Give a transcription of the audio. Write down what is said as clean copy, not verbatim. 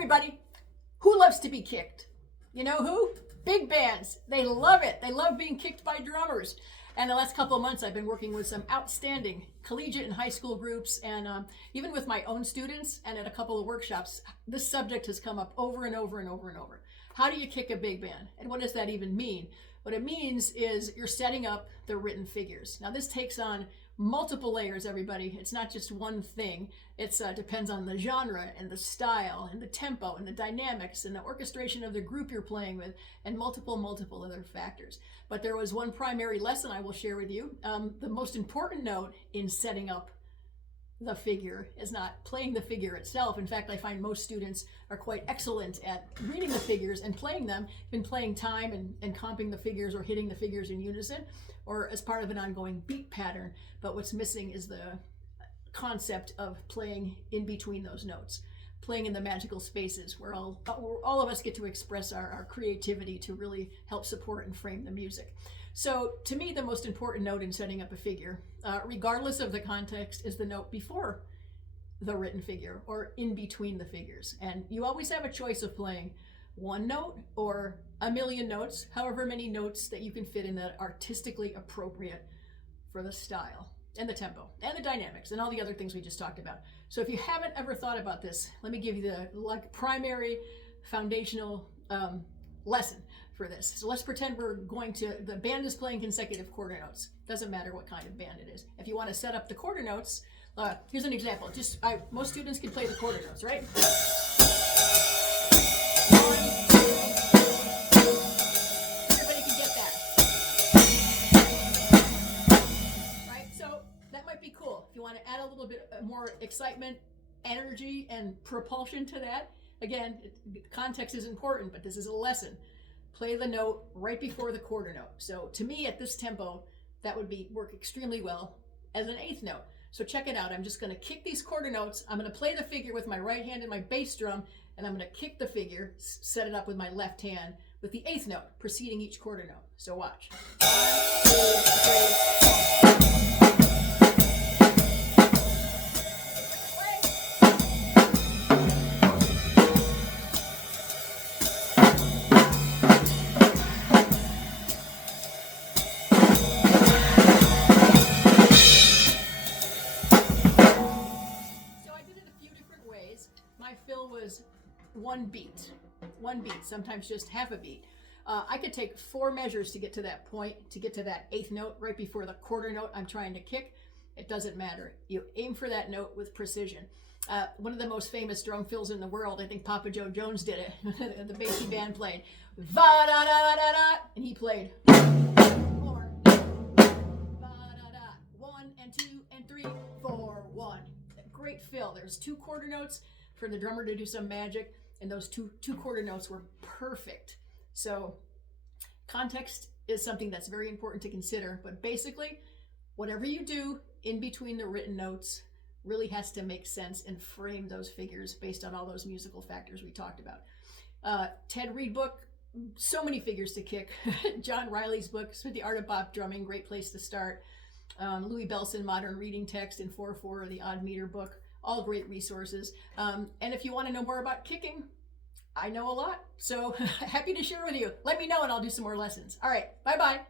everybody. Who loves to be kicked? You know who? Big bands. They love it. They love being kicked by drummers. And the last couple of months, I've been working with some outstanding collegiate and high school groups, and even with my own students and at a couple of workshops, this subject has come up over and over and over and over. How do you kick a big band? And what does that even mean? What it means is you're setting up the written figures. Now, this takes on multiple layers, everybody. It's not just one thing. It depends on the genre and the style and the tempo and the dynamics and the orchestration of the group you're playing with and multiple other factors. But there was one primary lesson I will share with you. The most important note in setting up the figure is not playing the figure itself. In fact, I find most students are quite excellent at reading the figures and playing them, been playing time and comping the figures or hitting the figures in unison or as part of an ongoing beat pattern. But what's missing is the concept of playing in between those notes, playing in the magical spaces where all of us get to express our creativity to really help support and frame the music. So to me, the most important note in setting up a figure, regardless of the context, is the note before the written figure or in between the figures. And you always have a choice of playing one note or a million notes, however many notes that you can fit in that are artistically appropriate for the style and the tempo and the dynamics and all the other things we just talked about. So if you haven't ever thought about this, let me give you the primary foundational lesson for this. So let's pretend the band is playing consecutive quarter notes. Doesn't matter what kind of band it is. If you want to set up the quarter notes, here's an example. Most students can play the quarter notes, right? Everybody can get that. Right? So that might be cool. If you want to add a little bit more excitement, energy, and propulsion to that, again, context is important, but this is a lesson. Play the note right before the quarter note. So to me, at this tempo, that would work extremely well as an eighth note. So check it out. I'm just going to kick these quarter notes. I'm going to play the figure with my right hand and my bass drum, and I'm going to kick the figure, set it up with my left hand with the eighth note preceding each quarter note. So watch. 1, 2, 3, 4. My fill was one beat, sometimes just half a beat. I could take 4 measures to get to that point, to get to that eighth note right before the quarter note I'm trying to kick. It doesn't matter. You aim for that note with precision. One of the most famous drum fills in the world, I think Papa Joe Jones did it. The Basie band played va-da-da-da-da-da, and he played 4, va-da-da, 1 and 2 and 3, 4, 1. Great fill. There's 2 quarter notes for the drummer to do some magic, and those two quarter notes were perfect. So context is something that's very important to consider, but basically whatever you do in between the written notes really has to make sense and frame those figures based on all those musical factors we talked about. Ted Reed book, so many figures to kick. John Riley's book, The Art of Bop Drumming, great place to start. Louis Bellson, Modern Reading Text, and 4/4, the Odd Meter book, all great resources. And if you want to know more about kicking, I know a lot. So happy to share with you. Let me know and I'll do some more lessons. All right, bye-bye.